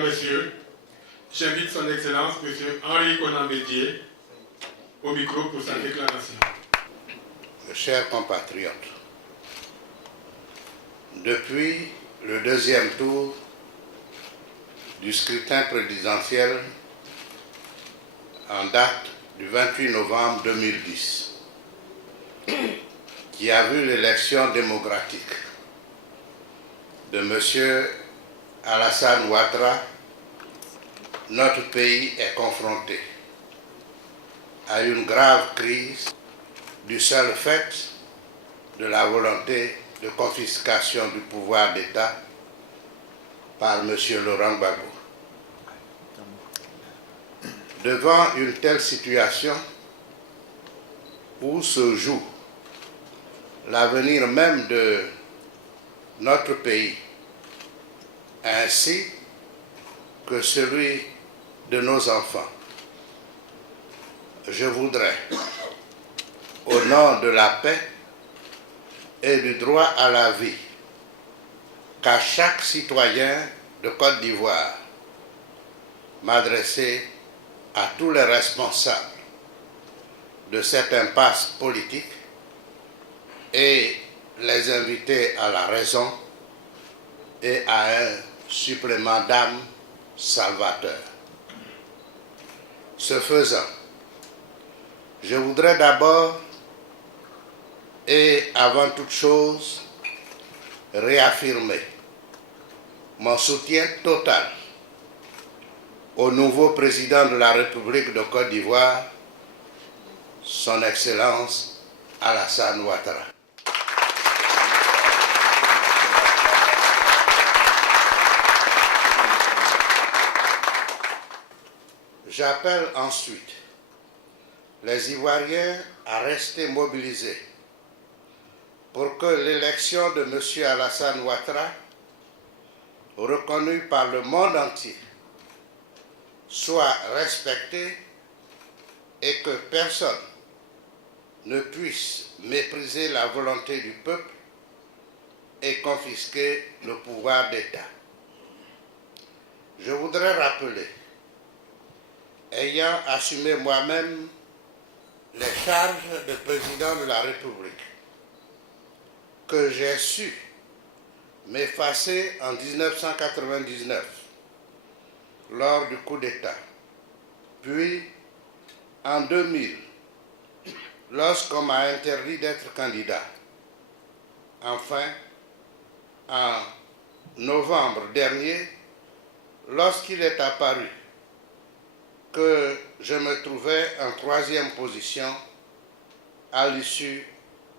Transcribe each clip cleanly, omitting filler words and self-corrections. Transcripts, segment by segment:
Mesdames, Messieurs, j'invite son Excellence, M. Henri Konan Bédié, au micro pour sa déclaration. Chers compatriotes, depuis le deuxième tour du scrutin présidentiel en date du 28 novembre 2010, qui a vu l'élection démocratique de M. Alassane Ouattara, notre pays est confronté à une grave crise du seul fait de la volonté de confiscation du pouvoir d'État par M. Laurent Gbagbo. Devant une telle situation où se joue l'avenir même de notre pays, ainsi que celui de nos enfants, je voudrais, au nom de la paix et du droit à la vie, qu'à chaque citoyen de Côte d'Ivoire, m'adresser à tous les responsables de cette impasse politique et les inviter à la raison et à un supplément d'âme salvateur. Ce faisant, je voudrais d'abord et avant toute chose réaffirmer mon soutien total au nouveau président de la République de Côte d'Ivoire, son Excellence Alassane Ouattara. J'appelle ensuite les Ivoiriens à rester mobilisés pour que l'élection de M. Alassane Ouattara, reconnue par le monde entier, soit respectée et que personne ne puisse mépriser la volonté du peuple et confisquer le pouvoir d'État. Je voudrais rappeler, ayant assumé moi-même les charges de président de la République, que j'ai su m'effacer en 1999 lors du coup d'État, puis en 2000 lorsqu'on m'a interdit d'être candidat. Enfin, en novembre dernier, lorsqu'il est apparu que je me trouvais en troisième position à l'issue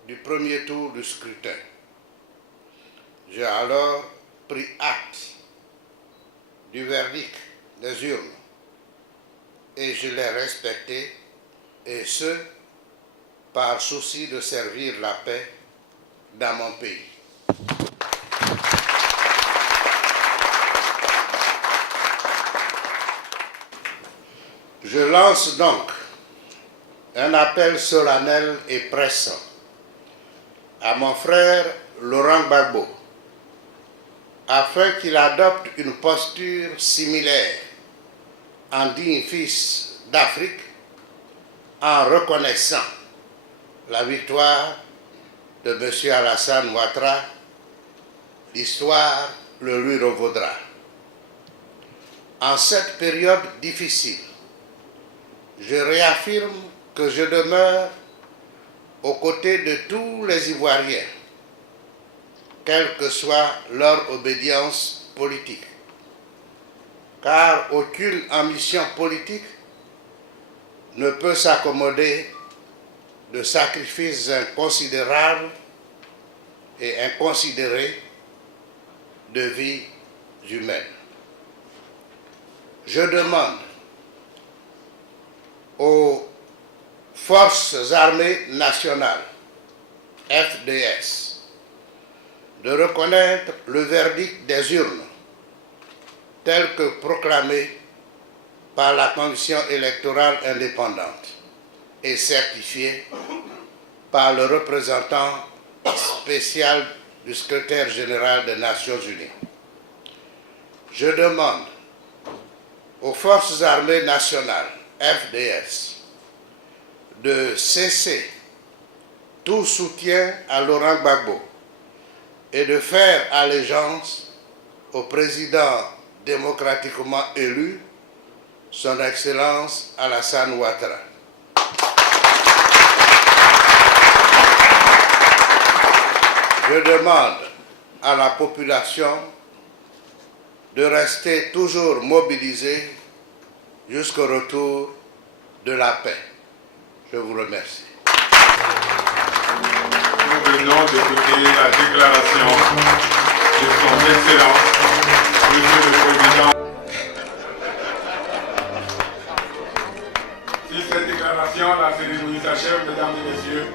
du premier tour du scrutin. J'ai alors pris acte du verdict des urnes et je l'ai respecté, et ce, par souci de servir la paix dans mon pays. Je lance donc un appel solennel et pressant à mon frère Laurent Gbagbo afin qu'il adopte une posture similaire en digne fils d'Afrique en reconnaissant la victoire de M. Alassane Ouattara. L'histoire le lui revaudra. En cette période difficile, je réaffirme que je demeure aux côtés de tous les Ivoiriens, quelle que soit leur obédience politique, car aucune ambition politique ne peut s'accommoder de sacrifices inconsidérables et inconsidérés de vies humaines. Je demande aux Forces armées nationales, FDS, de reconnaître le verdict des urnes tel que proclamé par la Commission électorale indépendante et certifié par le représentant spécial du secrétaire général des Nations Unies. Je demande aux Forces armées nationales, FDS, de cesser tout soutien à Laurent Gbagbo et de faire allégeance au président démocratiquement élu, son Excellence Alassane Ouattara. Je demande à la population de rester toujours mobilisée jusqu'au retour de la paix. Je vous remercie. Nous venons d'écouter la déclaration de son Excellence, Monsieur le Président. Si cette déclaration, la cérémonie s'achève, mesdames et messieurs.